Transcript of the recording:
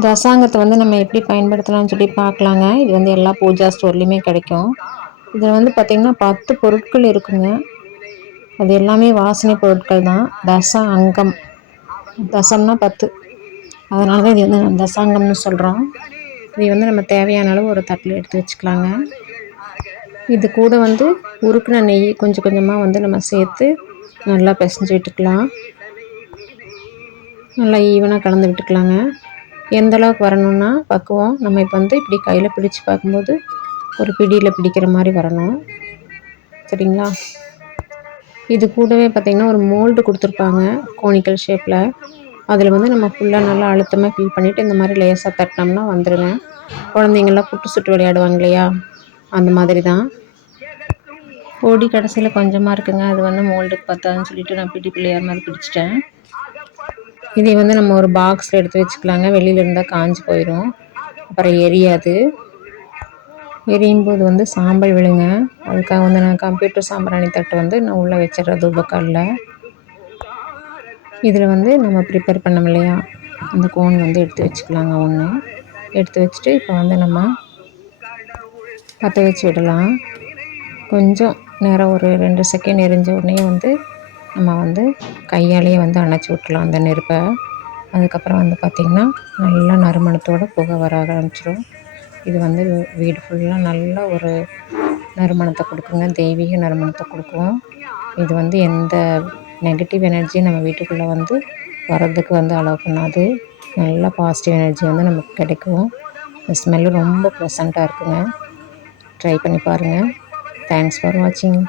தசாங்கத்தை வந்து நம்ம எப்படி பயன்படுத்தலாம்னு சொல்லி பார்க்கலாங்க. இது வந்து எல்லா பூஜா ஸ்டோர்லேயுமே கிடைக்கும். இதில் வந்து பார்த்திங்கன்னா பத்து பொருட்கள் இருக்குங்க. அது எல்லாமே வாசனை பொருட்கள் தான். தச அங்கம். தசம்னா பத்து. அதனால தான் இது வந்து தசாங்கம்னு சொல்கிறோம் இதை வந்து நம்ம தேவையான அளவு ஒரு தட்டில் எடுத்து வச்சுக்கலாங்க. இது கூட வந்து உருக்குன நெய் கொஞ்சம் கொஞ்சமாக வந்து நம்ம சேர்த்து நல்லா பிசைஞ்சு விட்டுக்கலாம். நல்லா ஈவனாக கலந்து விட்டுக்கலாங்க. எந்தளவுக்கு வரணும்னா பக்குவம் நம்ம இப்போ வந்து இப்படி கையில் பிடிச்சி பார்க்கும்போது ஒரு பிடியில் பிடிக்கிற மாதிரி வரணும். சரிங்களா? இது கூடவே பார்த்திங்கன்னா ஒரு மோல்டு கொடுத்துருப்பாங்க கோனிக்கல் ஷேப்பில் அதில் வந்து நம்ம ஃபுல்லாக நல்லா அழுத்தமாக ஃபில் பண்ணிவிட்டு இந்த மாதிரி லேசாக தட்டினோம்னா வந்துடுங்க குழந்தைங்கள்லாம் புட்டு சுட்டு விளையாடுவாங்க இல்லையா? அந்த மாதிரி தான் பொடி கடைசியில் கொஞ்சமாக இருக்குங்க. அது வந்து மோல்டுக்கு பத்தாதுன்னு சொல்லிட்டு நான் பிடி பிள்ளையார் மாதிரி பிடிச்சிட்டேன். இதை வந்து நம்ம ஒரு பாக்ஸில் எடுத்து வச்சுக்கலாங்க. வெளியில் இருந்தால் காஞ்சி போயிடும் அப்புறம் எரியாது. எரியும் போது வந்து சாம்பல் விழுங்க. அதுக்காக வந்து நான் கம்ப்யூட்டர் சாம்பிராணி தட்டு வந்து நான் உள்ளே வச்சிடுறது உபக்காலில் இதில் வந்து நம்ம ப்ரிப்பேர் பண்ணோம் இல்லையா? அந்த கோன் வந்து எடுத்து வச்சுக்கலாங்க ஒன்று எடுத்து வச்சுட்டு இப்போ வந்து நம்ம பற்ற வச்சு விடலாம். கொஞ்சம் நேரம் ஒரு ரெண்டு செகண்ட் எரிஞ்ச உடனே வந்து நம்ம வந்து கையாலேயே வந்து அணைச்சி விட்டுலாம் அந்த நெருப்பை. அதுக்கப்புறம் வந்து பார்த்திங்கன்னா நல்லா நறுமணத்தோட புகை வர ஆரம்பிச்சிடும் இது வந்து வீடு ஃபுல்லாக நல்ல ஒரு நறுமணத்தை கொடுக்குங்க. தெய்வீக நறுமணத்தை கொடுக்கும். இது வந்து எந்த நெகட்டிவ் எனர்ஜியும் நம்ம வீட்டுக்குள்ளே வந்து வர்றதுக்கு வந்து அலோவ் பண்ணாது. நல்ல பாசிட்டிவ் எனர்ஜி வந்து நமக்கு கிடைக்கும். இந்த ஸ்மெல்லு ரொம்ப ப்ளசண்ட்டாக இருக்குங்க. ட்ரை பண்ணி பாருங்கள் தேங்க்ஸ் ஃபார் வாட்சிங்